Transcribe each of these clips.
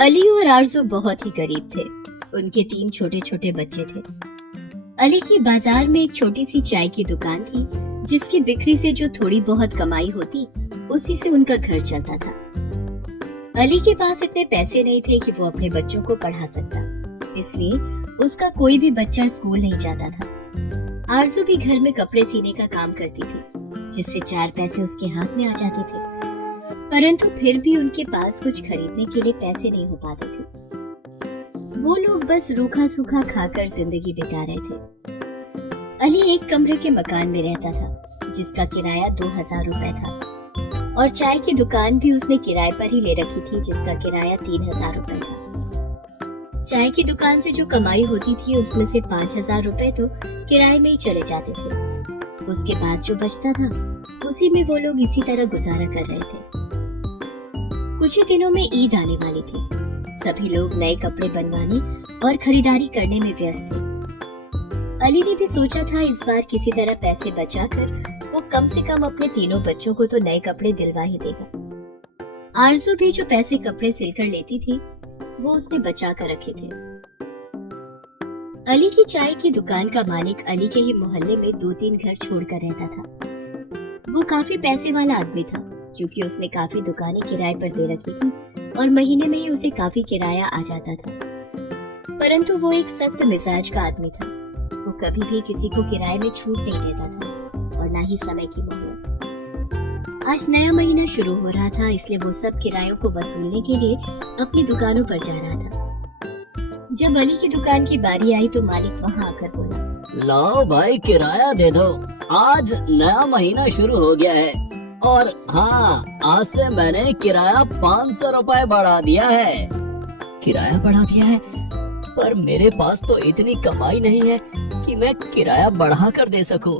अली और आरज़ू बहुत ही गरीब थे। उनके 3 छोटे छोटे बच्चे थे। अली की बाजार में एक छोटी सी चाय की दुकान थी, जिसकी बिक्री से जो थोड़ी बहुत कमाई होती, उसी से उनका घर चलता था। अली के पास इतने पैसे नहीं थे कि वो अपने बच्चों को पढ़ा सकता, इसलिए उसका कोई भी बच्चा स्कूल नहीं जाता था। आरज़ू भी घर में कपड़े सीने का काम करती थी, जिससे 4 पैसे उसके हाथ में आ जाते थे, परंतु फिर भी उनके पास कुछ खरीदने के लिए पैसे नहीं हो पाते थे। वो लोग बस रूखा सूखा खाकर जिंदगी बिता रहे थे। अली एक कमरे के मकान में रहता था, जिसका किराया 2000 रुपए था, और चाय की दुकान भी उसने किराए पर ही ले रखी थी, जिसका किराया 3000 रुपए था। चाय की दुकान से जो कमाई होती थी, उसमें से 5000 रुपए तो किराए में ही चले जाते थे। उसके बाद जो बचता था, उसी में वो लोग इसी तरह गुजारा कर रहे थे। कुछ ही दिनों में ईद आने वाली थी। सभी लोग नए कपड़े बनवाने और खरीदारी करने में व्यस्त थे। अली ने भी सोचा था इस बार किसी तरह पैसे बचाकर वो कम से कम अपने तीनों बच्चों को तो नए कपड़े दिलवा ही देगा। आरज़ू भी जो पैसे कपड़े सिलकर लेती थी, वो उसने बचा कर रखे थे। अली की चाय की दुकान का मालिक अली के ही मोहल्ले में 2-3 घर छोड़कर रहता था। वो काफी पैसे वाला आदमी था, क्योंकि उसने काफी दुकानें किराए पर दे रखी थी और महीने में ही उसे काफी किराया आ जाता था। परंतु वो एक सख्त मिजाज का आदमी था। वो कभी भी किसी को किराए में छूट नहीं देता था, और ना ही समय की मोहलत। आज नया महीना शुरू हो रहा था, इसलिए वो सब किरायों को वसूलने के लिए अपनी दुकानों पर जा रहा था। जब अली की दुकान की बारी आई तो मालिक वहाँ आकर बोला, लाओ भाई किराया दे दो, आज नया महीना शुरू हो गया है, और हाँ, आज से मैंने किराया 500 रुपए बढ़ा दिया है। किराया बढ़ा दिया है? पर मेरे पास तो इतनी कमाई नहीं है कि मैं किराया बढ़ा कर दे सकूं।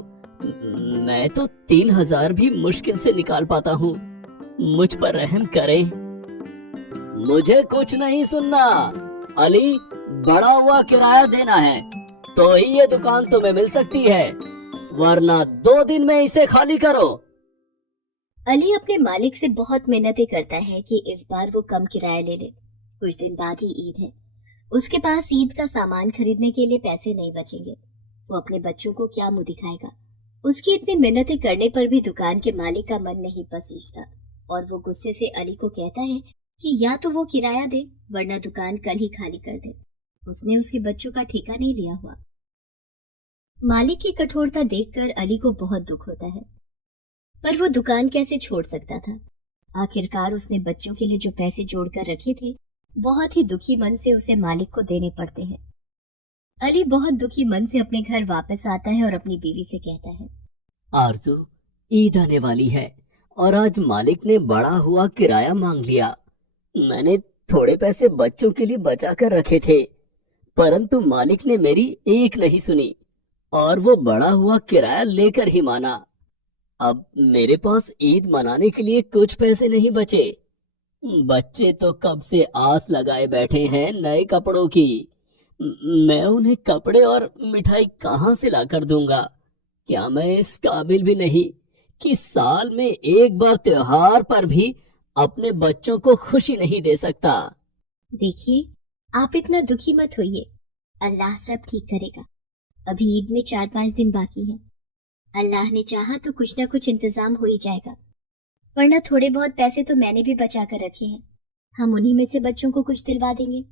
मैं तो 3000 भी मुश्किल से निकाल पाता हूँ। मुझ पर रहम करें। मुझे कुछ नहीं सुनना अली, बढ़ा हुआ किराया देना है तो ही ये दुकान तुम्हें मिल सकती है, वरना 2 दिन में इसे खाली करो। अली अपने मालिक से बहुत मिन्नतें करता है कि इस बार वो कम किराया ले ले। कुछ दिन बाद ही ईद है। उसके पास ईद का सामान खरीदने के लिए पैसे नहीं बचेंगे। वो अपने बच्चों को क्या मुंह दिखाएगा। उसकी इतनी मिन्नतें करने पर भी दुकान के मालिक का मन नहीं पसीजता, और वो गुस्से से अली को कहता है कि या तो वो किराया दे, वरना दुकान कल ही खाली कर दे। उसने उसके बच्चों का ठेका नहीं लिया हुआ। मालिक की कठोरता देखकर अली को बहुत दुख होता है, पर वो दुकान कैसे छोड़ सकता था। आखिरकार उसने बच्चों के लिए जो पैसे जोड़कर रखे थे, बहुत ही दुखी मन से उसे मालिक को देने पड़ते हैं। अली बहुत दुखी मन से अपने घर वापस आता है और अपनी बीवी से कहता है, आरज़ू, ईद आने वाली है और आज मालिक ने बढ़ा हुआ किराया मांग लिया। मैंने थोड़े पैसे बच्चों के लिए बचा कर रखे थे, परंतु मालिक ने मेरी एक नहीं सुनी और वो बढ़ा हुआ किराया लेकर ही माना। अब मेरे पास ईद मनाने के लिए कुछ पैसे नहीं बचे। बच्चे तो कब से आस लगाए बैठे हैं नए कपड़ों की। मैं उन्हें कपड़े और मिठाई कहाँ से लाकर दूंगा? क्या मैं इस काबिल भी नहीं कि साल में एक बार त्योहार पर भी अपने बच्चों को खुशी नहीं दे सकता? देखिए, आप इतना दुखी मत होइए। अल्लाह सब ठीक करेगा। अभी ईद में 4-5 दिन बाकी हैं। अल्लाह ने चाहा तो कुछ न कुछ इंतजाम हो ही जाएगा, वरना थोड़े बहुत पैसे तो मैंने भी बचा कर रखे हैं। हम उन्हीं में से बच्चों को कुछ दिलवा देंगे।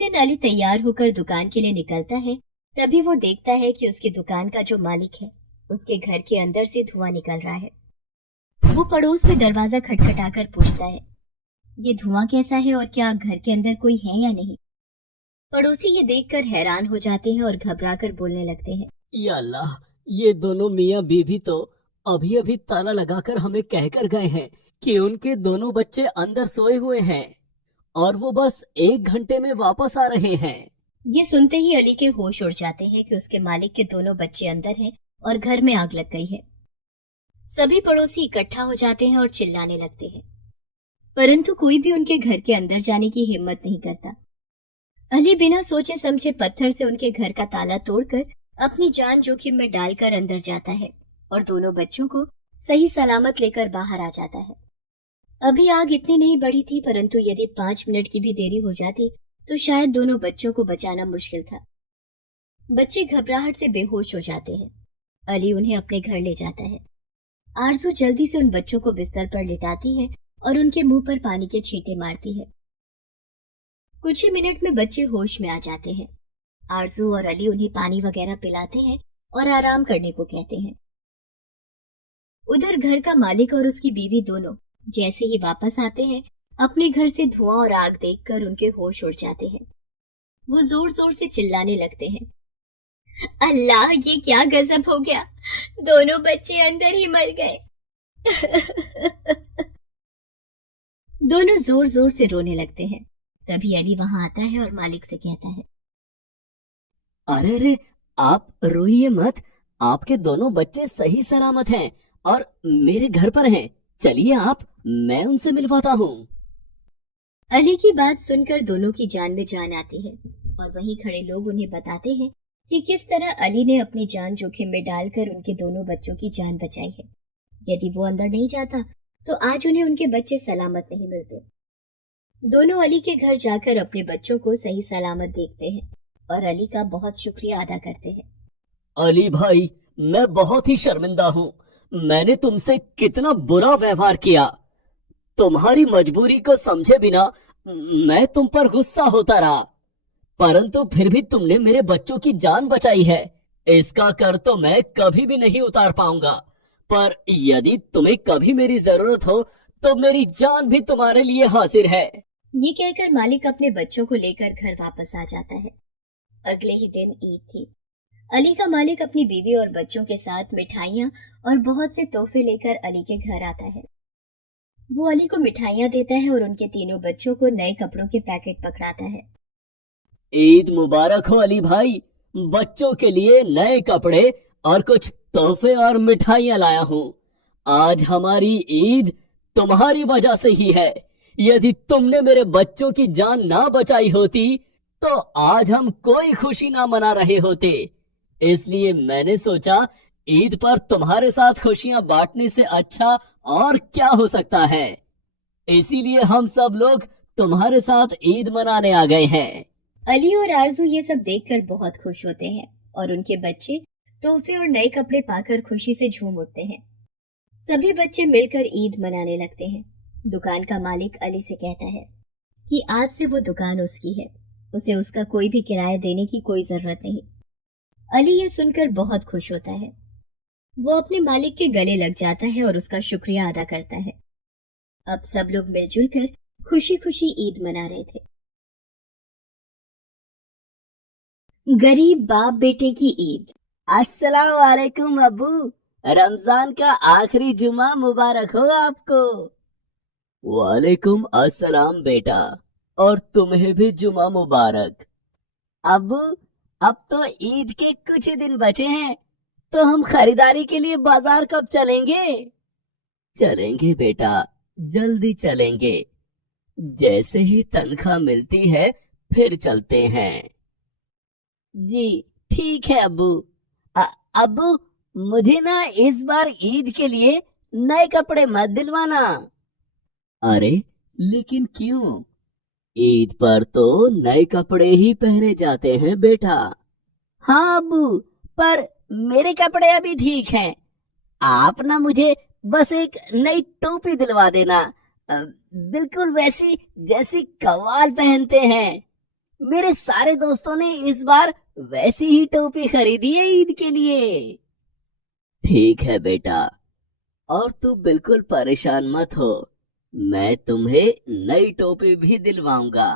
फिर अली तैयार होकर दुकान के लिए निकलता है। तभी वो देखता है कि उसकी दुकान का जो मालिक है, उसके घर के अंदर से धुआं निकल रहा है। वो पड़ोस में दरवाजा खटखटाकर पूछता है, ये धुआं कैसा है और क्या घर के अंदर कोई है या नहीं? पड़ोसी ये देखकर हैरान हो जाते हैं और घबराकर बोलने लगते हैं, या अल्लाह, ये दोनों मियाँ बीवी तो अभी अभी ताला लगाकर हमें कहकर गए हैं कि उनके दोनों बच्चे अंदर सोए हुए हैं और वो बस 1 घंटे में वापस आ रहे हैं। ये सुनते ही अली के होश उड़ जाते हैं कि उसके मालिक के दोनों बच्चे अंदर हैं और घर में आग लग गई है। सभी पड़ोसी इकट्ठा हो जाते हैं और चिल्लाने लगते हैं, परंतु कोई भी उनके घर के अंदर जाने की हिम्मत नहीं करता। अली बिना सोचे समझे पत्थर से उनके घर का ताला तोड़कर अपनी जान जोखिम में डालकर अंदर जाता है और दोनों बच्चों को सही सलामत लेकर बाहर आ जाता है। अभी आग इतनी नहीं बढ़ी थी, परंतु यदि 5 मिनट की भी देरी हो जाती तो शायद दोनों बच्चों को बचाना मुश्किल था। बच्चे घबराहट से बेहोश हो जाते हैं। अली उन्हें अपने घर ले जाता है। आरजू जल्दी से उन बच्चों को बिस्तर पर लिटाती है और उनके मुंह पर पानी के छींटे मारती है। कुछ ही मिनट में बच्चे होश में आ जाते हैं। आरजू और अली उन्हें पानी वगैरह पिलाते हैं और आराम करने को कहते हैं। उधर घर का मालिक और उसकी बीवी दोनों जैसे ही वापस आते हैं, अपने घर से धुआं और आग देखकर उनके होश उड़ जाते हैं। वो जोर जोर से चिल्लाने लगते हैं, अल्लाह, ये क्या गजब हो गया, दोनों बच्चे अंदर ही मर गए। दोनों जोर जोर से रोने लगते हैं। तभी अली वहां आता है और मालिक से कहता है, अरे रे, आप रोइए मत, आपके दोनों बच्चे सही सलामत हैं और मेरे घर पर हैं। चलिए आप, मैं उनसे मिलवाता हूँ। अली की बात सुनकर दोनों की जान में जान आती है और वहीं खड़े लोग उन्हें बताते हैं कि किस तरह अली ने अपनी जान जोखिम में डालकर उनके दोनों बच्चों की जान बचाई है। यदि वो अंदर नहीं जाता तो आज उन्हें उनके बच्चे सलामत नहीं मिलते। दोनों अली के घर जाकर अपने बच्चों को सही सलामत देखते हैं और अली का बहुत शुक्रिया अदा करते हैं। अली भाई, मैं बहुत ही शर्मिंदा हूँ। मैंने तुमसे कितना बुरा व्यवहार किया। तुम्हारी मजबूरी को समझे बिना मैं तुम पर गुस्सा होता रहा, परंतु फिर भी तुमने मेरे बच्चों की जान बचाई है। इसका कर तो मैं कभी भी नहीं उतार पाऊंगा, पर यदि तुम्हें कभी मेरी जरूरत हो तो मेरी जान भी तुम्हारे लिए हाजिर है। ये कहकर मालिक अपने बच्चों को लेकर घर वापस आ जाता है। अगले ही दिन ईद थी। अली का मालिक अपनी बीवी और बच्चों के साथ मिठाइयाँ और बहुत से तोहफे लेकर अली के घर आता है। वो अली को मिठाइयाँ देता है और उनके तीनों बच्चों को नए कपड़ों के पैकेट पकड़ाता है। ईद मुबारक हो अली भाई, बच्चों के लिए नए कपड़े और कुछ तोहफे और मिठाइयाँ लाया हूँ। आज हमारी ईद तुम्हारी वजह से ही है। यदि तुमने मेरे बच्चों की जान ना बचाई होती तो आज हम कोई खुशी ना मना रहे होते। इसलिए मैंने सोचा ईद पर तुम्हारे साथ खुशियां बांटने से अच्छा और क्या हो सकता है। इसीलिए हम सब लोग तुम्हारे साथ ईद मनाने आ गए हैं। अली और आरजू ये सब देखकर बहुत खुश होते हैं और उनके बच्चे तोहफे और नए कपड़े पाकर खुशी से झूम उठते हैं। सभी बच्चे मिलकर ईद मनाने लगते हैं। दुकान का मालिक अली से कहता है कि आज से वो दुकान उसकी है, उसे उसका कोई भी किराया देने की कोई जरूरत नहीं। अली ये सुनकर बहुत खुश होता है। वो अपने मालिक के गले लग जाता है और उसका शुक्रिया अदा करता है। अब सब लोग मिलजुल कर खुशी खुशी ईद मना रहे थे। गरीब बाप बेटे की ईद। अस्सलाम वालेकुम अब्बू, रमजान का आखिरी जुमा मुबारक हो आपको। वालेकुम अस्सलाम बेटा, और तुम्हें भी जुमा मुबारक। अब्बू, अब तो ईद के कुछ ही दिन बचे हैं, तो हम खरीदारी के लिए बाजार कब चलेंगे? चलेंगे बेटा, जल्दी चलेंगे। जैसे ही तनख्वाह मिलती है फिर चलते हैं। जी ठीक है अब्बू। अब्बू, मुझे ना इस बार ईद के लिए नए कपड़े मत दिलवाना। अरे लेकिन क्यों? ईद पर तो नए कपड़े ही पहने जाते हैं बेटा। हाँ अब्बू, पर मेरे कपड़े अभी ठीक हैं। आप ना मुझे बस एक नई टोपी दिलवा देना, बिल्कुल वैसी जैसी कव्वाल पहनते हैं। मेरे सारे दोस्तों ने इस बार वैसी ही टोपी खरीदी है ईद के लिए। ठीक है बेटा, और तू बिल्कुल परेशान मत हो, मैं तुम्हें नई टोपी भी दिलवाऊंगा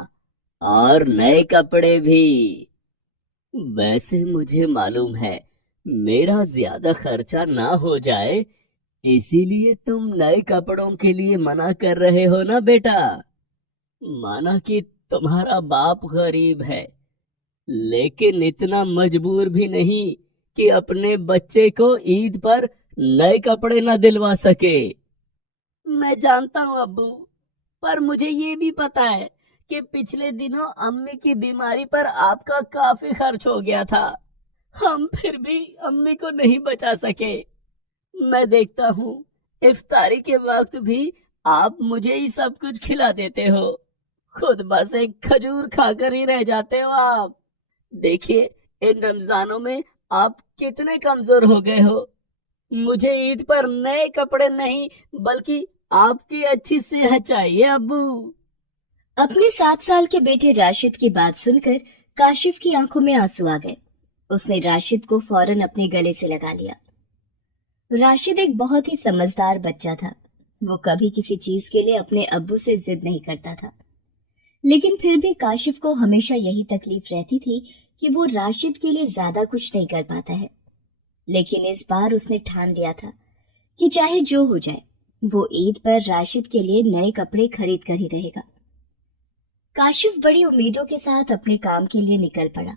और नए कपड़े भी। वैसे मुझे मालूम है मेरा ज्यादा खर्चा ना हो जाए, इसीलिए तुम नए कपड़ों के लिए मना कर रहे हो ना बेटा। माना कि तुम्हारा बाप गरीब है, लेकिन इतना मजबूर भी नहीं कि अपने बच्चे को ईद पर नए कपड़े न दिलवा सके। मैं जानता हूँ अब्बू, पर मुझे ये भी पता है कि पिछले दिनों अम्मी की बीमारी पर आपका काफी खर्च हो गया था। हम फिर भी अम्मी को नहीं बचा सके। मैं देखता हूँ इफ्तारी के वक्त भी آپ مجھے ہی سب کچھ کھلا دیتے ہو، خود بس ایک کھجور کھا کر ہی رہ جاتے ہو آپ۔ دیکھیے ان رمضانوں میں آپ کتنے کمزور ہو گئے ہو۔ مجھے عید پر نئے کپڑے نہیں بلکہ آپ کی اچھی صحت چاہیے ابو۔ اپنے 7 سال کے بیٹے راشد کی بات سن کر کاشف کی آنکھوں میں آنسو آ گئے۔ اس نے راشد کو فوراً اپنے گلے سے لگا لیا۔ راشد ایک بہت ہی سمجھدار بچہ تھا۔ وہ کبھی کسی چیز کے لیے اپنے ابو سے ضد نہیں کرتا تھا، لیکن پھر بھی کاشف کو ہمیشہ یہی تکلیف رہتی تھی کہ وہ راشد کے لیے زیادہ کچھ نہیں کر پاتا ہے۔ لیکن اس بار اس نے ٹھان لیا تھا کہ چاہے جو ہو جائے وہ عید پر راشد کے لیے نئے کپڑے خرید کر ہی رہے گا۔ کاشف بڑی امیدوں کے ساتھ اپنے کام کے لیے نکل پڑا۔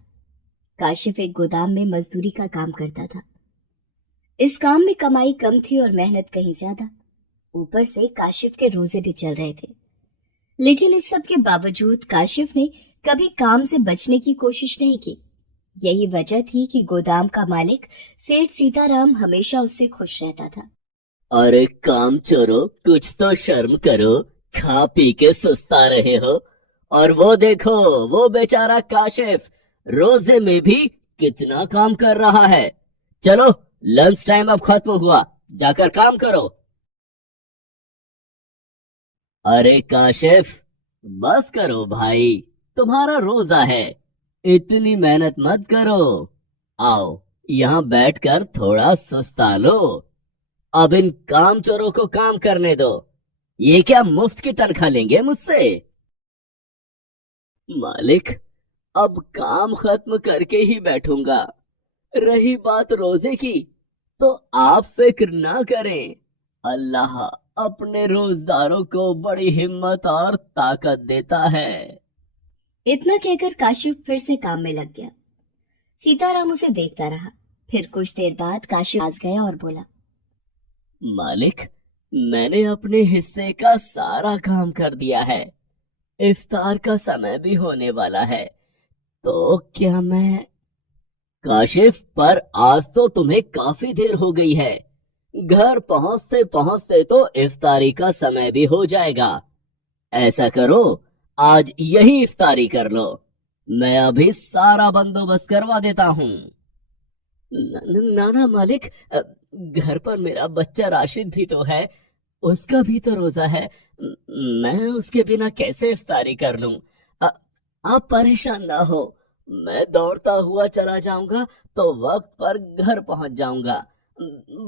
کاشف ایک گودام میں مزدوری کا کام کرتا تھا۔ اس کام میں کمائی کم تھی اور محنت کہیں زیادہ، اوپر سے کاشف کے روزے بھی چل رہے تھے۔ لیکن اس سب کے باوجود کاشف نے کبھی کام سے بچنے کی کوشش نہیں کی۔ یہی وجہ تھی کہ گودام کا مالک سیٹھ سیتا رام ہمیشہ اس سے خوش رہتا تھا۔ ارے کام چورو، کچھ تو شرم کرو، کھا پی کے سستا رہے ہو، اور وہ دیکھو وہ بیچارہ کاشف روزے میں بھی کتنا کام کر رہا ہے۔ چلو لنچ ٹائم اب ختم ہوا، جا کر کام کرو۔ ارے کاشف بس کرو بھائی، تمہارا روزہ ہے، اتنی محنت مت کرو۔ آؤ یہاں بیٹھ کر تھوڑا سستا لو، اب ان کام چوروں کو کام کرنے دو۔ یہ کیا مفت کی تنخواہ لیں گے مجھ سے؟ مالک اب کام ختم کر کے ہی بیٹھوں گا۔ رہی بات روزے کی تو آپ فکر نہ کریں، اللہ اپنے روزداروں کو بڑی ہمت اور طاقت دیتا ہے۔ اتنا کہہ کر کاشف پھر سے کام میں لگ گیا۔ سیتا رام اسے دیکھتا رہا۔ پھر کچھ دیر بعد کاشف پاس گیا اور بولا، مالک میں نے اپنے حصے کا سارا کام کر دیا ہے، افطار کا سمے بھی ہونے والا ہے، تو کیا میں… کاشف پر آج تو تمہیں کافی دیر ہو گئی ہے، گھر پہنچتے پہنچتے تو افطاری کا سمے بھی ہو جائے گا۔ ایسا کرو آج یہی افطاری کر لو، میں ابھی سارا بندوبست کروا دیتا ہوں۔ نانا مالک، گھر پر میرا بچہ راشد بھی تو ہے، اس کا بھی تو روزہ ہے، میں اس کے بنا کیسے افطاری کر لوں؟ آپ پریشان نہ ہو، میں دوڑتا ہوا چلا جاؤں گا تو وقت پر گھر پہنچ جاؤں گا،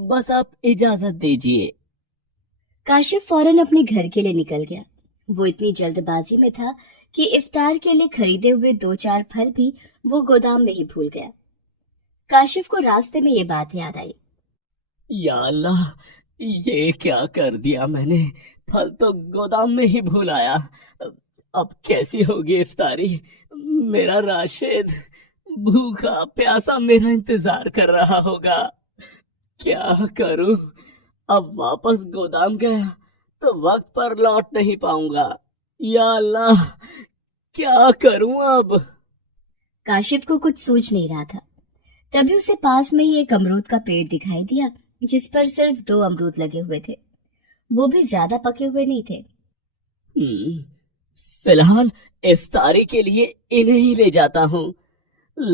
بس آپ اجازت دیجیے۔ کاشف فوراً اپنے گھر کے لیے نکل گیا۔ وہ اتنی جلد بازی میں تھا کہ افطار کے لیے خریدے ہوئے 2-4 پھل بھی وہ گودام میں ہی بھول گیا۔ کاشف کو راستے میں یہ بات یاد آئی۔ یا اللہ، یہ کیا کر دیا میں نے، پھل تو گودام میں ہی بھول آیا، اب کیسی ہوگی افطاری؟ میرا راشد بھوکا پیاسا میرا انتظار کر رہا ہوگا، کیا کروں؟ اب واپس گودام گیا تو وقت پر لوٹ نہیں پاؤں گا، یا اللہ کیا کروں اب؟ کاشف کو کچھ سوچ نہیں رہا تھا، تبھی اسے پاس میں ہی ایک امرود کا پیڑ دکھائی دیا جس پر صرف 2 امرود لگے ہوئے تھے، وہ بھی زیادہ پکے ہوئے نہیں تھے۔ فی الحال افطاری کے لیے انہیں ہی لے جاتا ہوں،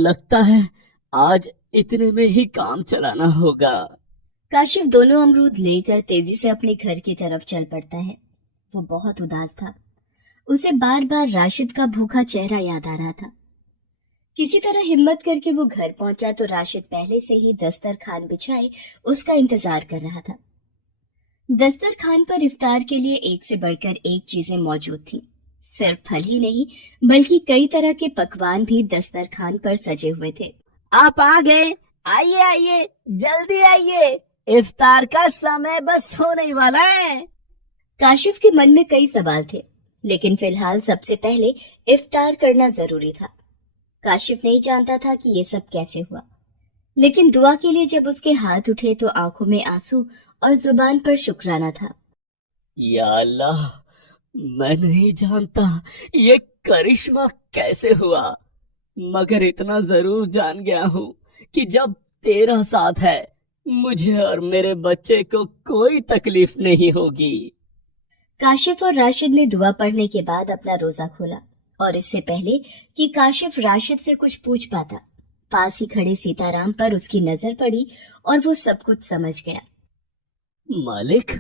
لگتا ہے آج اتنے میں ہی کام چلانا ہوگا۔ کاشف دونوں امرود لے کر تیزی سے اپنے گھر کی طرف چل پڑتا ہے۔ وہ بہت اداس تھا، اسے بار بار راشد کا بھوکا چہرہ یاد آ رہا تھا۔ کسی طرح ہمت کر کے وہ گھر پہنچا تو راشد پہلے سے ہی دسترخوان بچھائے اس کا انتظار کر رہا تھا۔ دسترخوان پر افطار کے لیے ایک سے بڑھ کر ایک چیزیں موجود تھیں، صرف پھل ہی نہیں بلکہ کئی طرح کے پکوان بھی دسترخوان پر سجے ہوئے تھے۔ آپ آ گئے، آئیے آئیے، جلدی آئیے، افطار کا سمے بس ہونے ہی والا ہے۔ کاشف کے من میں کئی سوال تھے، لیکن فی الحال سب سے پہلے افطار کرنا ضروری تھا۔ کاشف نہیں جانتا تھا کہ یہ سب کیسے ہوا، لیکن دعا کے لیے جب اس کے ہاتھ اٹھے تو آنکھوں میں آنسو اور زبان پر شکرانہ تھا۔ یا اللہ، میں نہیں جانتا یہ کرشمہ کیسے ہوا، مگر اتنا ضرور جان گیا ہوں کہ جب تیرا ساتھ ہے مجھے اور میرے بچے کو کوئی تکلیف نہیں ہوگی۔ काशिफ और राशिद ने दुआ पढ़ने के बाद अपना रोजा खोला और इससे पहले कि काशिफ राशिद से कुछ पूछ पाता, पास ही खड़े सीताराम पर उसकी नजर पड़ी और वो सब कुछ समझ गया। मालिक,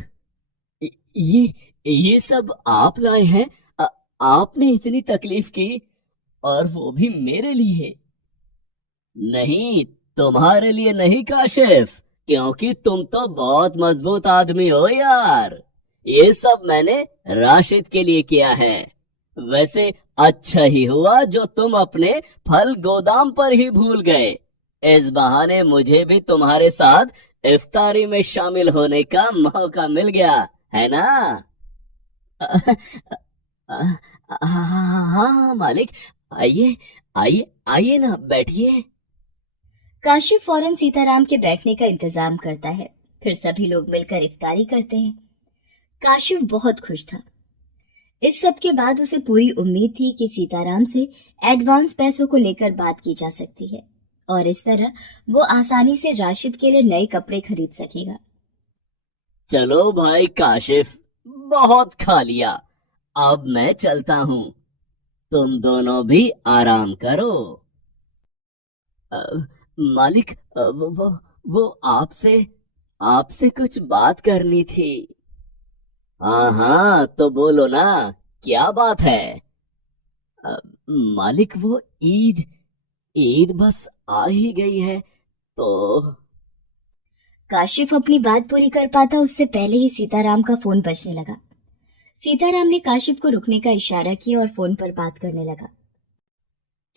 ये सब आप लाए हैं? आपने इतनी तकलीफ की, और वो भी मेरे लिए? नहीं, तुम्हारे लिए नहीं काशिफ, क्योंकि तुम तो बहुत मजबूत आदमी हो यार। ये सब मैंने राशिद के लिए किया है। वैसे अच्छा ही हुआ जो तुम अपने फल गोदाम पर ही भूल गए। इस बहाने मुझे भी तुम्हारे साथ इफ्तारी में शामिल होने का मौका मिल गया, है ना? हाँ मालिक, आइए आइए आइए ना, बैठिए। काशिफ फौरन सीताराम के बैठने का इंतजाम करता है, फिर सभी लोग मिलकर इफ्तारी करते हैं। काशिफ बहुत खुश था। इस सब के बाद उसे पूरी उम्मीद थी कि सीताराम से एडवांस पैसों को लेकर बात की जा सकती है और इस तरह वो आसानी से राशिद के लिए नए कपड़े खरीद सकेगा। चलो भाई काशिफ, बहुत खा लिया, अब मैं चलता हूँ। तुम दोनों भी आराम करो। मालिक, वो आपसे कुछ बात करनी थी। हाँ, तो बोलो ना, क्या बात है? मालिक, वो ईद बस आ ही गई है तो। काशिफ अपनी बात पूरी कर पाता उससे पहले ही सीताराम का फोन बजने लगा। सीताराम ने काशिफ को रुकने का इशारा किया और फोन पर बात करने लगा।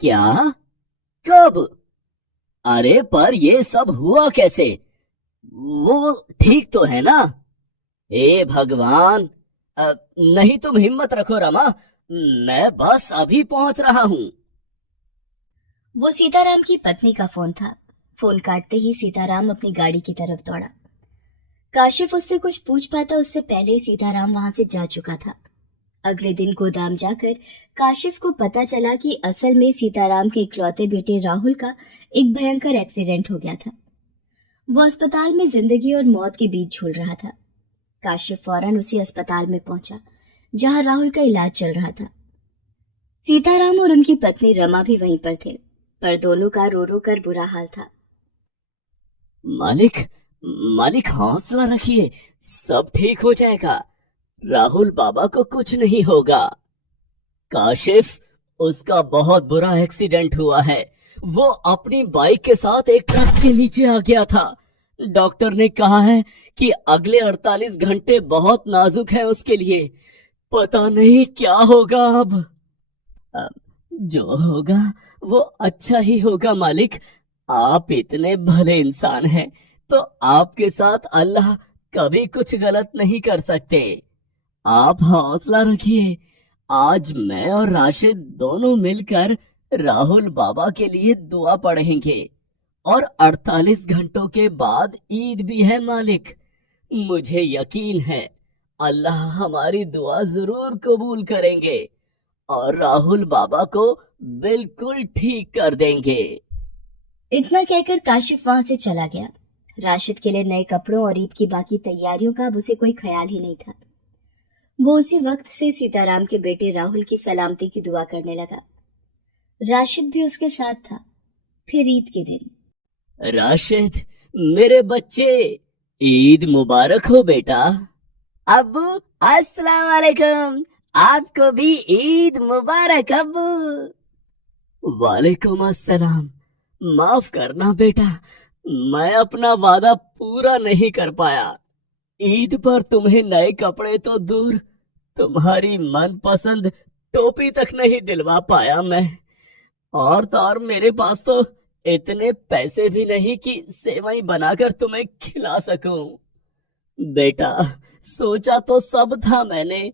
क्या? कब? अरे पर ये सब हुआ कैसे? वो ठीक तो है ना? हे भगवान! नहीं, तुम हिम्मत रखो रमा, मैं बस अभी पहुंच रहा हूँ। वो सीताराम की पत्नी का फोन था। फोन काटते ही सीताराम अपनी गाड़ी की तरफ दौड़ा। काशिफ उससे कुछ पूछ पाता उससे पहले सीताराम वहां से जा चुका था। अगले दिन गोदाम जाकर काशिफ को पता चला कि असल में सीताराम के इकलौते बेटे राहुल का एक भयंकर एक्सीडेंट हो गया था। वो अस्पताल में जिंदगी और मौत के बीच झूल रहा था। काशिफ फौरन उसी अस्पताल में पहुंचा जहां राहुल का इलाज चल रहा था। सीताराम और उनकी पत्नी रमा भी वहीं पर थे, पर दोनों का रो रो कर बुरा हाल था। मालिक हौसला रखिए, सब ठीक हो जाएगा। राहुल बाबा को कुछ नहीं होगा। काशिफ, उसका बहुत बुरा एक्सीडेंट हुआ है। वो अपनी बाइक के साथ एक ट्रक के नीचे आ गया था। डॉक्टर ने कहा है कि अगले 48 घंटे बहुत नाजुक है उसके लिए। पता नहीं क्या होगा अब। जो होगा वो अच्छा ही होगा मालिक। आप इतने भले इंसान हैं, तो आपके साथ अल्लाह कभी कुछ गलत नहीं कर सकते। आप हौसला रखिए। आज मैं और राशिद दोनों मिलकर राहुल बाबा के लिए दुआ पढ़ेंगे और 48 घंटों के बाद ईद भी है मालिक। मुझे यकीन है अल्लाह हमारी दुआ जरूर कबूल करेंगे और राहुल बाबा को बिल्कुल ठीक कर देंगे। इतना कहकर काशिफ वहां से चला गया। राशिद के लिए नए कपड़ों और ईद की बाकी तैयारियों का अब उसे कोई ख्याल ही नहीं था। वो उसी वक्त से सीताराम के बेटे राहुल की सलामती की दुआ करने लगा। राशिद भी उसके साथ था। फिर ईद के दिन। राशिद, मेरे बच्चे, ईद मुबारक हो बेटा। अब्बू, अस्सलाम वालेकुम। आपको भी ईद मुबारक अब्बू। वालेकुम अस्सलाम। माफ करना बेटा, मैं अपना वादा पूरा नहीं कर पाया। ईद पर तुम्हें नए कपड़े तो दूर, तुम्हारी मनपसंद टोपी तक नहीं दिलवा पाया मैं। और तो और मेरे पास तो इतने पैसे भी नहीं कि सेवई बनाकर तुम्हें खिला सकूं। बेटा, सोचा तो सब था मैंने,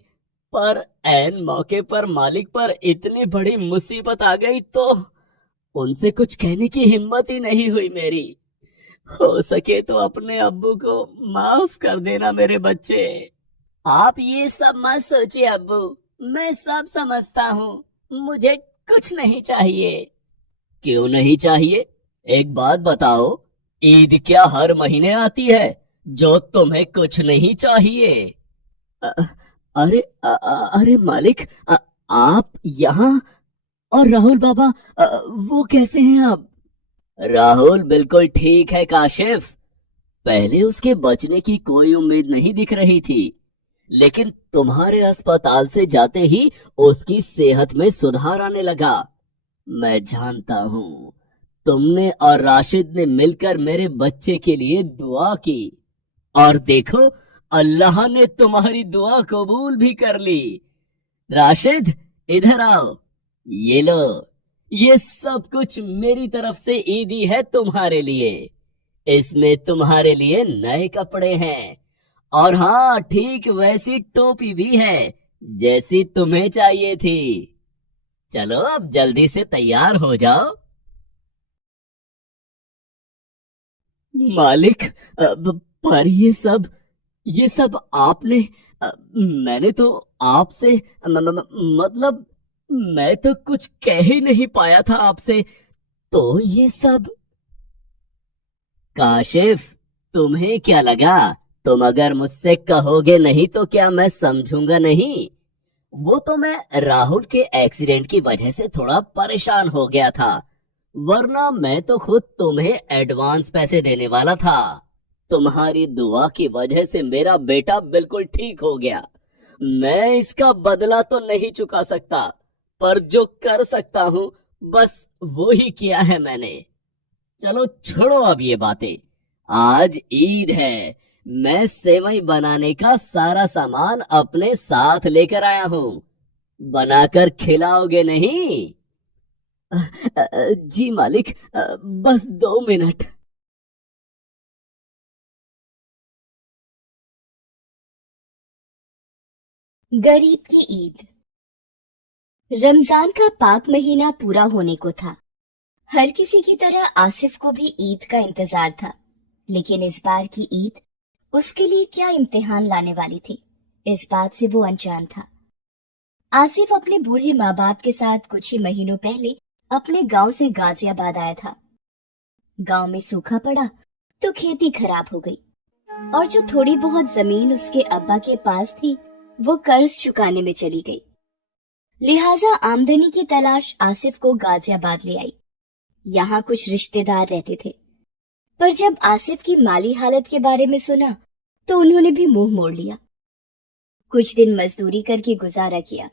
पर ऐन मौके पर मालिक पर इतनी बड़ी मुसीबत आ गई तो उनसे कुछ कहने की हिम्मत ही नहीं हुई मेरी। हो सके तो अपने अब्बू को माफ कर देना मेरे बच्चे। आप ये सब मत सोचिए अब्बू, मैं सब समझता हूँ। मुझे कुछ नहीं चाहिए। क्यों नहीं चाहिए? एक बात बताओ, ईद क्या हर महीने आती है जो तुम्हें कुछ नहीं चाहिए? अरे मालिक, आप यहाँ? और राहुल बाबा, वो कैसे हैं अब? राहुल बिल्कुल ठीक है काशिफ। पहले उसके बचने की कोई उम्मीद नहीं दिख रही थी, लेकिन तुम्हारे अस्पताल से जाते ही उसकी सेहत में सुधार आने लगा। मैं जानता हूँ तुमने और राशिद ने मिलकर मेरे बच्चे के लिए दुआ की, और देखो अल्लाह ने तुम्हारी दुआ कबूल भी कर ली। राशिद, इधर आओ। ये लो, ये सब कुछ मेरी तरफ से ईदी है तुम्हारे लिए। इसमें तुम्हारे लिए नए कपड़े हैं, और हाँ, ठीक वैसी टोपी भी है जैसी तुम्हें चाहिए थी। चलो अब जल्दी से तैयार हो जाओ। मालिक, पर ये सब आपने, मैंने तो आपसे, मतलब मैं तो कुछ कह ही नहीं पाया था आपसे, तो ये सब। काशिफ, तुम्हें क्या लगा तुम अगर मुझसे कहोगे नहीं तो क्या मैं समझूंगा नहीं? वो तो मैं राहुल के एक्सीडेंट की वजह से थोड़ा परेशान हो गया था, वरना मैं तो खुद तुम्हें एडवांस पैसे देने वाला था। तुम्हारी दुआ की वजह से मेरा बेटा बिल्कुल ठीक हो गया। मैं इसका बदला तो नहीं चुका सकता, पर जो कर सकता हूँ बस वो ही किया है मैंने। चलो छोड़ो अब ये बातें। आज ईद है, मैं सेवई बनाने का सारा सामान अपने साथ लेकर आया हूँ। बनाकर खिलाओगे नहीं? जी मालिक, बस 2 मिनट। गरीब की ईद। रमजान का पाक महीना पूरा होने को था। हर किसी की तरह आसिफ को भी ईद का इंतजार था, लेकिन इस बार की ईद उसके लिए क्या इम्तिहान लाने वाली थी, इस बात से वो अनजान था। आसिफ अपने बूढ़े माँ बाप के साथ कुछ ही महीनों पहले अपने गांव से गाजियाबाद आया था। गांव में सूखा पड़ा तो खेती खराब हो गई, और जो थोड़ी बहुत जमीन उसके अब्बा के पास थी वो कर्ज चुकाने में चली गई। लिहाजा आमदनी की तलाश आसिफ को गाजियाबाद ले आई। यहाँ कुछ रिश्तेदार रहते थे, पर जब आसिफ की माली हालत के बारे में सुना तो उन्होंने भी मुंह मोड़ लिया। कुछ दिन मजदूरी करके गुजारा किया।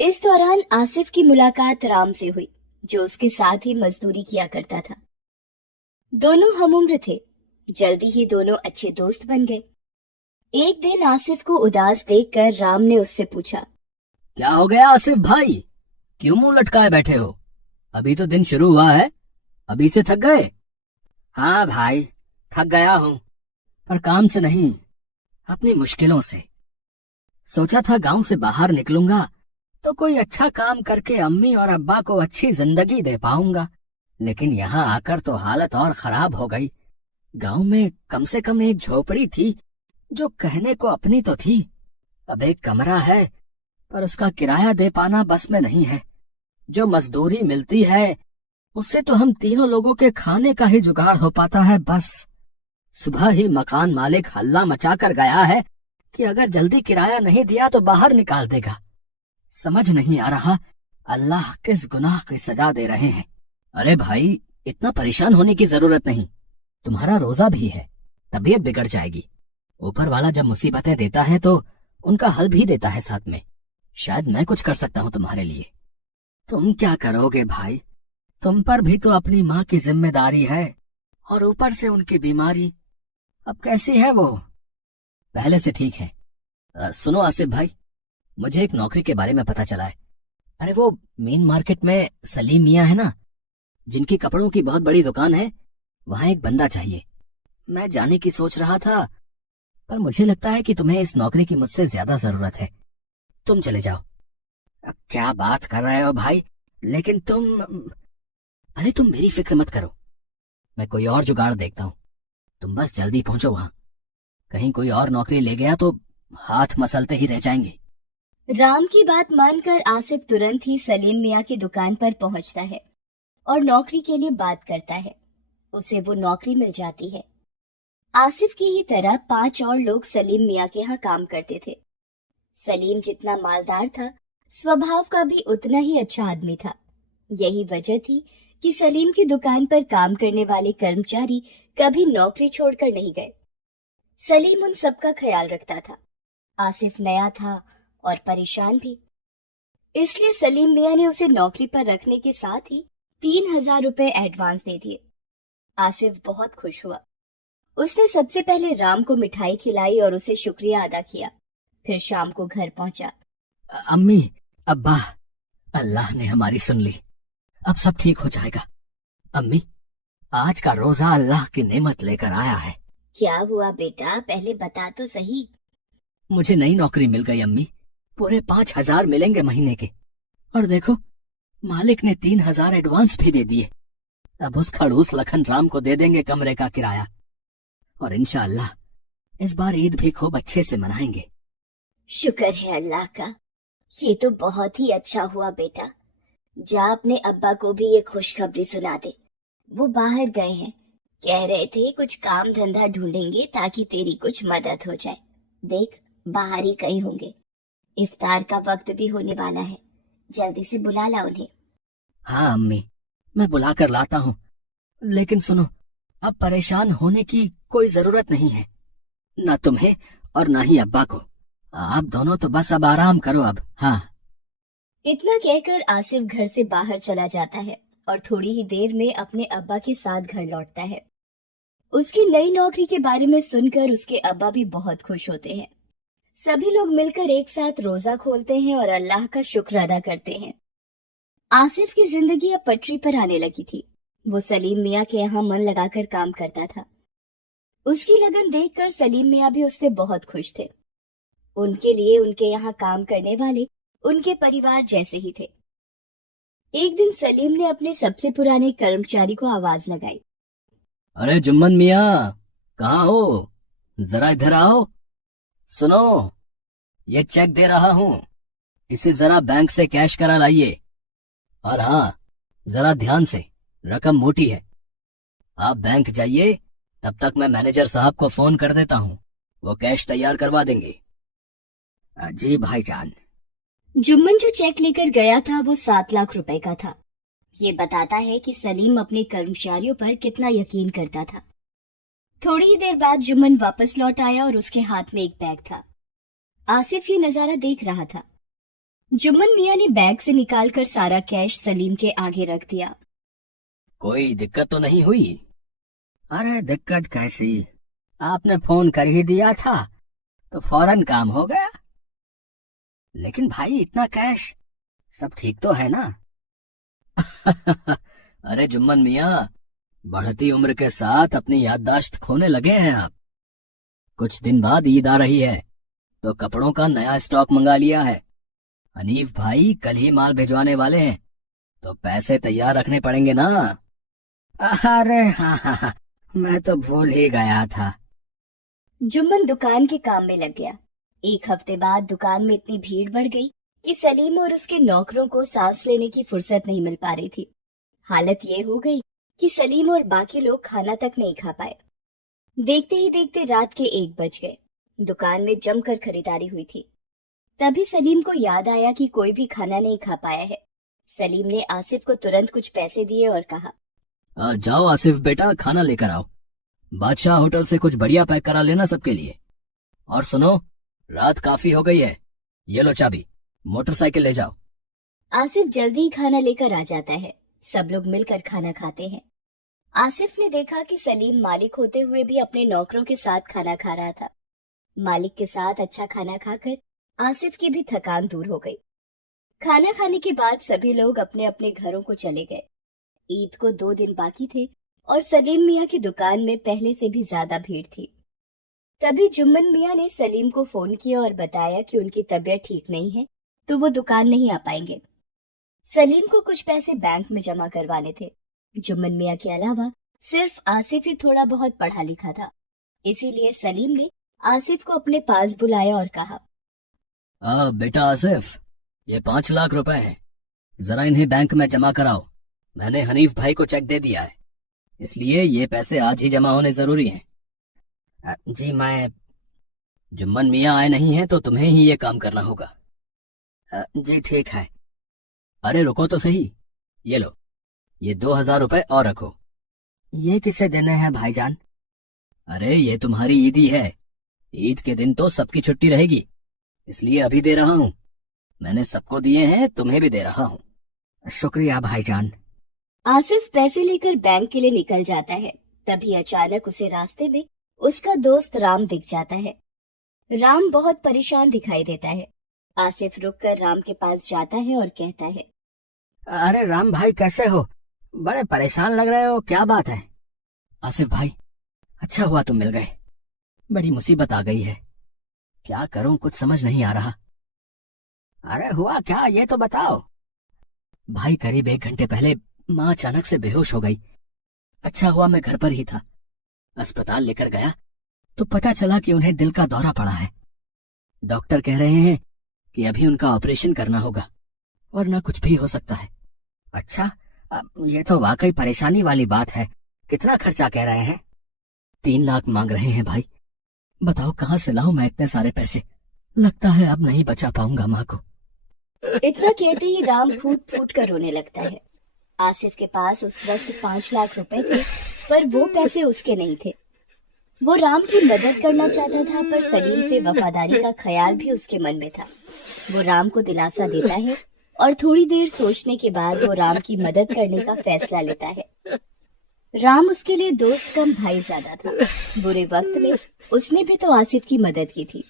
इस दौरान आसिफ की मुलाकात राम से हुई, जो उसके साथ ही मजदूरी किया करता था। दोनों हमउम्र थे। जल्दी ही दोनों अच्छे दोस्त बन गए। एक दिन आसिफ को उदास देखकर राम ने उससे पूछा, क्या हो गया आसिफ भाई, क्यों मुंह लटकाए बैठे हो? अभी तो दिन शुरू हुआ है, अभी से थक गए? हाँ भाई, थक गया हूँ, पर काम से नहीं, अपनी मुश्किलों से। सोचा था गांव से बाहर निकलूंगा तो कोई अच्छा काम करके अम्मी और अब्बा को अच्छी जिंदगी दे पाऊंगा, लेकिन यहाँ आकर तो हालत और खराब हो गई। गांव में कम से कम एक झोपड़ी थी जो कहने को अपनी तो थी। अब एक कमरा है, पर उसका किराया दे पाना बस में नहीं है। जो मजदूरी मिलती है उससे तो हम तीनों लोगों के खाने का ही जुगाड़ हो पाता है बस। सुबह ही मकान मालिक हल्ला मचा कर गया है कि अगर जल्दी किराया नहीं दिया तो बाहर निकाल देगा। समझ नहीं आ रहा अल्लाह किस गुनाह की सजा दे रहे हैं। अरे भाई, इतना परेशान होने की जरूरत नहीं, तुम्हारा रोजा भी है, तबीयत बिगड़ जाएगी। ऊपर वाला जब मुसीबतें देता है तो उनका हल भी देता है साथ में। शायद मैं कुछ कर सकता हूँ तुम्हारे लिए। तुम क्या करोगे भाई, तुम पर भी तो अपनी माँ की जिम्मेदारी है, और ऊपर से उनकी बीमारी। अब कैसी है वो? पहले से ठीक है। सुनो आसिफ भाई, मुझे एक नौकरी के बारे में पता चला है। अरे वो मेन मार्केट में सलीम मियाँ है ना, जिनकी कपड़ों की बहुत बड़ी दुकान है, वहाँ एक बंदा चाहिए। मैं जाने की सोच रहा था, पर मुझे लगता है कि तुम्हें इस नौकरी की मुझसे ज्यादा जरूरत है। तुम चले जाओ। क्या बात कर रहे हो भाई, लेकिन अरे तुम मेरी फिक्र मत करो, मैं कोई और जुगाड़ देखता हूँ। तुम बस जल्दी पहुंचो वहाँ, कहीं कोई और नौकरी ले गया तो हाथ मसलते ही रह जाएंगे। राम की बात मानकर आसिफ तुरंत ही सलीम मियाँ की दुकान पर पहुंचता है और नौकरी के लिए बात करता है। उसे वो नौकरी मिल जाती है। आसिफ की ही तरह 5 और लोग सलीम मियाँ के यहाँ काम करते थे। सलीम जितना मालदार था, स्वभाव का भी उतना ही अच्छा आदमी था। यही वजह थी कि सलीम की दुकान पर काम करने वाले कर्मचारी कभी नौकरी छोड़कर नहीं गए। सलीम उन सबका ख्याल रखता था। आसिफ नया था और परेशान भी, इसलिए सलीम मियां ने उसे नौकरी पर रखने के साथ ही 3,000 रुपए एडवांस दे दिए। आसिफ बहुत खुश हुआ। उसने सबसे पहले राम को मिठाई खिलाई और उसे शुक्रिया अदा किया। फिर शाम को घर पहुंचा। अम्मी, अब्बा, अल्लाह ने हमारी सुन ली, अब सब ठीक हो जाएगा। अम्मी, आज का रोजा अल्लाह की नेमत लेकर आया है। क्या हुआ बेटा, पहले बता तो सही। मुझे नई नौकरी मिल गई अम्मी, पूरे 5,000 मिलेंगे महीने के। और देखो, मालिक ने 3,000 एडवांस भी दे दिए। अब उस खड़ूस लखन राम को दे देंगे कमरे का किराया, और इंशाअल्लाह इस बार ईद भी खूब अच्छे से मनाएंगे। शुक्र है अल्लाह का, ये तो बहुत ही अच्छा हुआ बेटा। जा अपने अब्बा को भी ये खुशखबरी सुना दे। वो बाहर गए हैं, कह रहे थे कुछ काम धंधा ढूंढेंगे ताकि तेरी कुछ मदद हो जाए। देख, बाहर ही कहीं होंगे। इफ्तार का वक्त भी होने वाला है, जल्दी से बुला ला उन्हें। हाँ अम्मी, मैं बुला कर लाता हूँ। लेकिन सुनो, अब परेशान होने की कोई जरूरत नहीं है, ना तुम्हें और ना ही अब्बा को। आप दोनों तो बस अब आराम करो अब। हाँ। इतना कहकर आसिफ घर से बाहर चला जाता है और थोड़ी ही देर में अपने अब्बा के साथ घर लौटता है। उसकी नई नौकरी के बारे में सुनकर उसके अब्बा भी बहुत खुश होते हैं। सभी लोग मिलकर एक साथ रोजा खोलते हैं और अल्लाह का शुक्र अदा करते हैं। आसिफ की जिंदगी अब पटरी पर आने लगी थी। वो सलीम मियां के यहाँ मन लगाकर काम करता था। उसकी लगन देखकर सलीम मियां भी उससे बहुत खुश थे। उनके लिए उनके यहाँ काम करने वाले उनके परिवार जैसे ही थे। एक दिन सलीम ने अपने सबसे पुराने कर्मचारी को आवाज लगाई। अरे जुम्मन मियां, कहाँ हो? जरा इधर आओ। सुनो, ये चेक दे रहा हूँ, इसे जरा बैंक से कैश करा लाइए। और हाँ, जरा ध्यान से, रकम मोटी है। आप बैंक जाइए, तब तक मैं मैनेजर साहब को फोन कर देता हूँ, वो कैश तैयार करवा देंगे। जी भाईजान। जुम्मन जो चेक लेकर गया था वो 7 लाख रुपए का था। ये बताता है कि सलीम अपने कर्मचारियों पर कितना यकीन करता था। थोड़ी ही देर बाद जुम्मन वापस लौट आया और उसके हाथ में एक बैग था। आसिफ ये नजारा देख रहा था। जुम्मन मियां ने बैग से निकालकर सारा कैश सलीम के आगे रख दिया। कोई दिक्कत तो नहीं हुई? अरे दिक्कत कैसी, आपने फोन कर ही दिया था तो फौरन काम हो गया। लेकिन भाई, इतना कैश, सब ठीक तो है ना? अरे जुम्मन मियां, बढ़ती उम्र के साथ अपनी याददाश्त खोने लगे हैं आप। कुछ दिन बाद ईद आ रही है, तो कपड़ों का नया स्टॉक मंगा लिया है। हनीफ भाई कल ही माल भिजवाने वाले हैं, तो पैसे तैयार रखने पड़ेंगे ना? अरे हाँ, मैं तो भूल ही गया था। जुम्मन दुकान के काम में लग गया। एक हफ्ते बाद दुकान में इतनी भीड़ बढ़ गई कि सलीम और उसके नौकरों को सांस लेने की फुर्सत नहीं मिल पा रही थी। हालत ये हो गई कि सलीम और बाकी लोग खाना तक नहीं खा पाए। देखते ही देखते रात के 1 बज गए। दुकान में जमकर खरीदारी हुई थी। तभी सलीम को याद आया कि कोई भी खाना नहीं खा पाया है। सलीम ने आसिफ को तुरंत कुछ पैसे दिए और कहा, जाओ आसिफ बेटा, खाना लेकर आओ। बादशाह होटल से कुछ बढ़िया पैक करा लेना सबके लिए। और सुनो, रात काफी हो गई है, ये लो चाबी, मोटरसाइकिल ले जाओ। आसिफ जल्दी ही खाना लेकर आ जाता है। सब लोग मिलकर खाना खाते हैं। आसिफ ने देखा कि सलीम मालिक होते हुए भी अपने नौकरों के साथ खाना खा रहा था। मालिक के साथ अच्छा खाना खाकर आसिफ की भी थकान दूर हो गई। खाना खाने के बाद सभी लोग अपने अपने घरों को चले गए। ईद को 2 दिन बाकी थे और सलीम मियां की दुकान में पहले से भी ज्यादा भीड़ थी। तभी जुम्मन मियां ने सलीम को फोन किया और बताया कि उनकी तबीयत ठीक नहीं है, तो वो दुकान नहीं आ पाएंगे। सलीम को कुछ पैसे बैंक में जमा करवाने थे। जुम्मन मियां के अलावा सिर्फ आसिफ ही थोड़ा बहुत पढ़ा लिखा था, इसीलिए सलीम ने आसिफ को अपने पास बुलाया और कहा, बेटा आसिफ, ये 5 लाख रुपए हैं, जरा इन्हें बैंक में जमा कराओ। मैंने हनीफ भाई को चेक दे दिया है, इसलिए ये पैसे आज ही जमा होने जरूरी हैं। जी जुम्मन मियाँ आए नहीं हैं तो तुम्हें ही ये काम करना होगा। जी ठीक है। अरे रुको तो सही, ये लो, ये 2000 रुपए और रखो। ये किसे देने हैं भाईजान? अरे ये तुम्हारी ईदी है, ईद के दिन तो सबकी छुट्टी रहेगी, इसलिए अभी दे रहा हूँ। मैंने सबको दिए हैं, तुम्हें भी दे रहा हूँ। शुक्रिया भाईजान। आसिफ पैसे लेकर बैंक के लिए निकल जाता है। तभी अचानक उसे रास्ते में उसका दोस्त राम दिख जाता है। राम बहुत परेशान दिखाई देता है। आसिफ रुककर राम के पास जाता है और कहता है, अरे राम भाई कैसे हो? बड़े परेशान लग रहे हो, क्या बात है? आसिफ भाई, अच्छा हुआ तुम मिल गए, बड़ी मुसीबत आ गई है, क्या करूं कुछ समझ नहीं आ रहा। अरे हुआ क्या, ये तो बताओ। भाई करीब 1 घंटे पहले माँ अचानक से बेहोश हो गई। अच्छा हुआ मैं घर पर ही था, अस्पताल लेकर गया तो पता चला कि उन्हें दिल का दौरा पड़ा है। डॉक्टर कह रहे हैं कि अभी उनका ऑपरेशन करना होगा, वरना कुछ भी हो सकता है। अच्छा, ये तो वाकई परेशानी वाली बात है। कितना खर्चा कह रहे हैं? 3 लाख मांग रहे हैं भाई। बताओ कहाँ से लाऊं मैं इतने सारे पैसे? लगता है अब नहीं बचा पाऊंगा माँ को। इतना कहते ही राम फूट फूट कर रोने लगता है। आसिफ के पास उस वक्त 5 लाख रुपए थे, पर वो पैसे उसके नहीं थे। वो राम की मदद करना चाहता था, पर सलीम से वफादारी का ख्याल भी उसके मन में था। वो राम को दिलासा देता है और थोड़ी देर सोचने के बाद वो राम की मदद करने का फैसला लेता है। राम उसके लिए दोस्त कम भाई ज्यादा था। बुरे वक्त में उसने भी तो आसिफ की मदद की थी,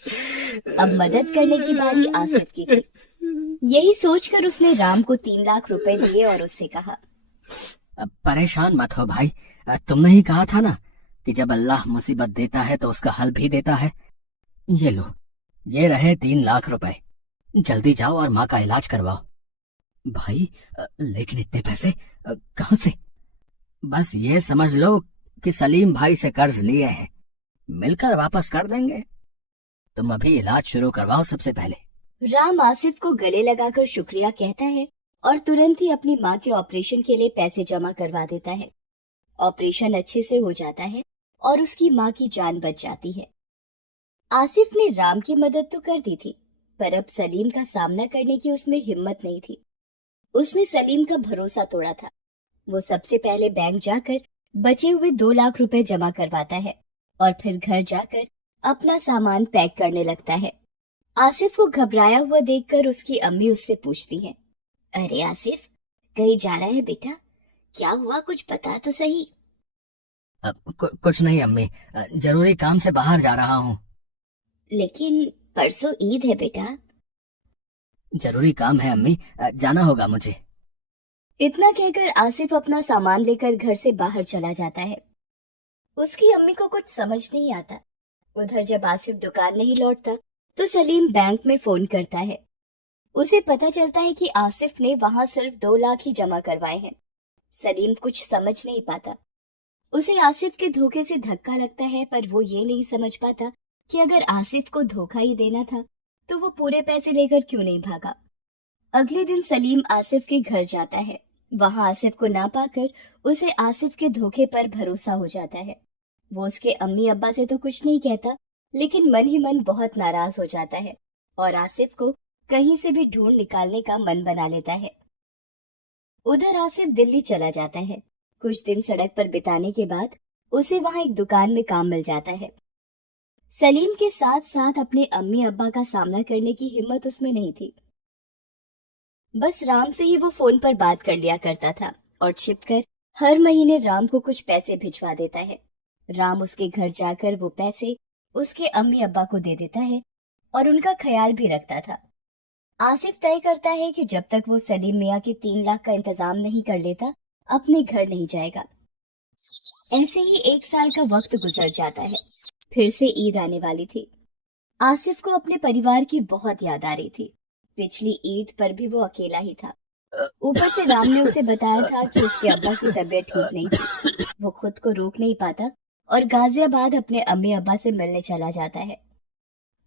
अब मदद करने की बारी आसिफ की थी। यही सोचकर उसने राम को 3 लाख रुपए दिए और उससे कहा, परेशान मत हो भाई, तुमने ही कहा था ना कि जब अल्लाह मुसीबत देता है तो उसका हल भी देता है। ये लो, ये रहे 3 लाख रुपए, जल्दी जाओ और माँ का इलाज करवाओ। भाई लेकिन इतने पैसे कहाँ से? बस ये समझ लो कि सलीम भाई से कर्ज लिए हैं, मिलकर वापस कर देंगे। तुम अभी इलाज शुरू करवाओ सबसे पहले। राम आसिफ को गले लगाकर शुक्रिया कहता है और तुरंत ही अपनी माँ के ऑपरेशन के लिए पैसे जमा करवा देता है। ऑपरेशन अच्छे से हो जाता है और उसकी माँ की जान बच जाती है। आसिफ ने राम की मदद तो कर दी थी, पर अब सलीम का सामना करने की उसमें हिम्मत नहीं थी। उसने सलीम का भरोसा तोड़ा था। वो सबसे पहले बैंक जाकर बचे हुए 2 लाख रुपए जमा करवाता है और फिर घर जाकर अपना सामान पैक करने लगता है। आसिफ को घबराया हुआ देखकर उसकी अम्मी उससे पूछती है, अरे आसिफ, कहीं जा रहा है बेटा? क्या हुआ, कुछ बता तो सही। कुछ नहीं अम्मी, जरूरी काम से बाहर जा रहा हूँ। लेकिन परसों ईद है बेटा। जरूरी काम है अम्मी, जाना होगा मुझे। इतना कहकर आसिफ अपना सामान लेकर घर से बाहर चला जाता है। उसकी अम्मी को कुछ समझ नहीं आता। उधर जब आसिफ दुकान नहीं लौटता तो सलीम बैंक में फोन करता है। उसे पता चलता है कि आसिफ ने वहां सिर्फ 2 लाख ही जमा करवाए हैं। सलीम कुछ समझ नहीं पाता। उसे आसिफ के धोखे से धक्का लगता है, पर वो ये नहीं समझ पाता कि अगर आसिफ को धोखा ही देना था तो वो पूरे पैसे लेकर क्यों नहीं भागा। अगले दिन सलीम आसिफ के घर जाता है। वहां आसिफ को ना पाकर उसे आसिफ के धोखे पर भरोसा हो जाता है। वो उसके अम्मी अब्बा से तो कुछ नहीं कहता, लेकिन मन ही मन बहुत नाराज हो जाता है और आसिफ को कहीं से भी ढूंढ निकालने का मन बना लेता है। उधर आसिफ दिल्ली चला जाता है। कुछ दिन सड़क पर बिताने के बाद उसे वहां एक दुकान में काम मिल जाता है। सलीम के साथ साथ अपने अम्मी अब्बा का सामना करने की हिम्मत उसमें नहीं थी। बस राम से ही वो फोन पर बात कर लिया करता था और छिपकर हर महीने राम को कुछ पैसे भिजवा देता है। राम उसके घर जाकर वो पैसे उसके अम्मी अब्बा को दे देता है और उनका ख्याल भी रखता था। आसिफ तय करता है कि जब तक वो सलीम मियाँ के 3 लाख का इंतजाम नहीं कर लेता, अपने घर नहीं जाएगा। ऐसे ही 1 साल का वक्त गुजर जाता है। फिर से ईद आने वाली थी। आसिफ को अपने परिवार की बहुत याद आ रही थी। पिछली ईद पर भी वो अकेला ही था। ऊपर से राम ने उसे बताया था कि उसके अब्बा की तबीयत ठीक नहीं थी। वो खुद को रोक नहीं पाता और गाजियाबाद अपने अम्मी अब्बा से मिलने चला जाता है।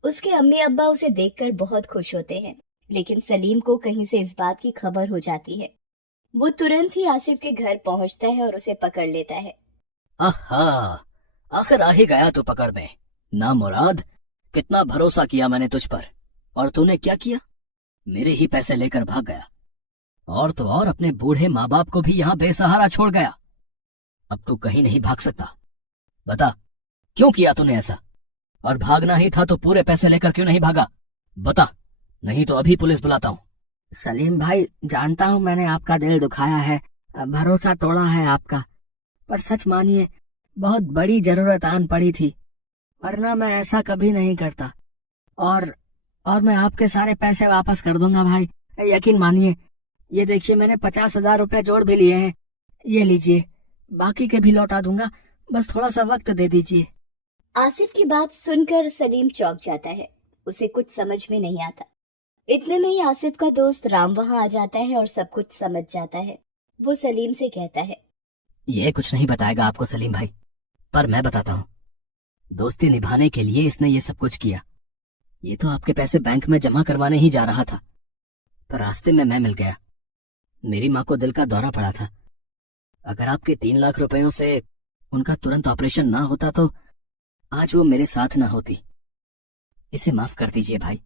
उसके अम्मी अब्बा उसे देखकर बहुत खुश होते हैं, लेकिन सलीम को कहीं से इस बात की खबर हो जाती है। वो तुरंत ही आसिफ के घर पहुंचता है और उसे पकड़ लेता है। आहा, आखिर आ ही गया तो पकड़ में। ना मुराद, कितना भरोसा किया मैंने तुझ पर, और तूने क्या किया? मेरे ही पैसे लेकर भाग गया, और तो और अपने बूढ़े माँ बाप को भी यहाँ बेसहारा छोड़ गया। अब तू कहीं नहीं भाग सकता। बता, क्यों किया तूने ऐसा? और भागना ही था तो पूरे पैसे लेकर क्यों नहीं भागा? बता, नहीं तो अभी पुलिस बुलाता हूँ। सलीम भाई, जानता हूँ मैंने आपका दिल दुखाया है, भरोसा तोड़ा है आपका, पर सच मानिए बहुत बड़ी जरूरत आन पड़ी थी, वरना मैं ऐसा कभी नहीं करता। और मैं आपके सारे पैसे वापस कर दूंगा भाई, यकीन मानिए। ये देखिए, मैंने 50,000 रुपए जोड़ भी लिए हैं, ये लीजिए, बाकी के भी लौटा दूंगा, बस थोड़ा सा वक्त दे दीजिए। आसिफ की बात सुनकर सलीम चौंक जाता है, उसे कुछ समझ में नहीं आता। इतने में ही आसिफ का दोस्त राम वहां आ जाता है और सब कुछ समझ जाता है। वो सलीम से कहता है, ये कुछ नहीं बताएगा आपको सलीम भाई, पर मैं बताता हूँ। दोस्ती निभाने के लिए इसने ये सब कुछ किया। ये तो आपके पैसे बैंक में जमा करवाने ही जा रहा था, पर रास्ते में मैं मिल गया। मेरी माँ को दिल का दौरा पड़ा था। अगर आपके 3 लाख रुपयों से उनका तुरंत ऑपरेशन ना होता तो आज वो मेरे साथ ना होती। इसे माफ कर दीजिए भाई,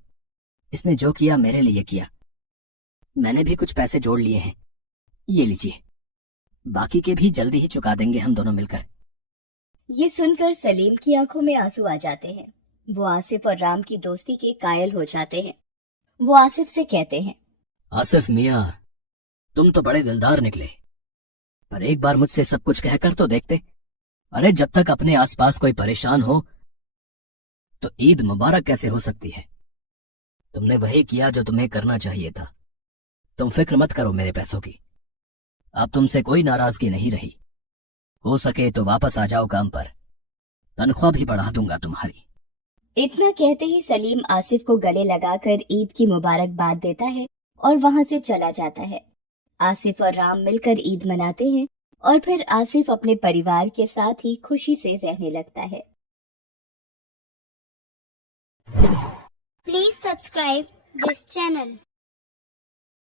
इसने जो किया मेरे लिए किया। मैंने भी कुछ पैसे जोड़ लिए हैं, ये लीजिए, बाकी के भी जल्दी ही चुका देंगे हम दोनों मिलकर। ये सुनकर सलीम की आंखों में आंसू आ जाते हैं। वो आसिफ और राम की दोस्ती के कायल हो जाते हैं। वो आसिफ से कहते हैं, आसिफ मियां, तुम तो बड़े दिलदार निकले, पर एक बार मुझसे सब कुछ कहकर तो देखते। अरे जब तक अपने आसपास कोई परेशान हो तो ईद मुबारक कैसे हो सकती है? तुमने वही किया जो तुम्हें करना चाहिए था। तुम फिक्र मत करो मेरे पैसों की, अब तुमसे कोई नाराजगी नहीं रही। हो सके तो वापस आ जाओ काम पर, तनख्वाह भी बढ़ा दूंगा तुम्हारी। इतना कहते ही सलीम आसिफ को गले लगाकर ईद की मुबारकबाद देता है और वहां से चला जाता है। आसिफ और राम मिलकर ईद मनाते हैं और फिर आसिफ अपने परिवार के साथ ही खुशी से रहने लगता है। Please subscribe this channel.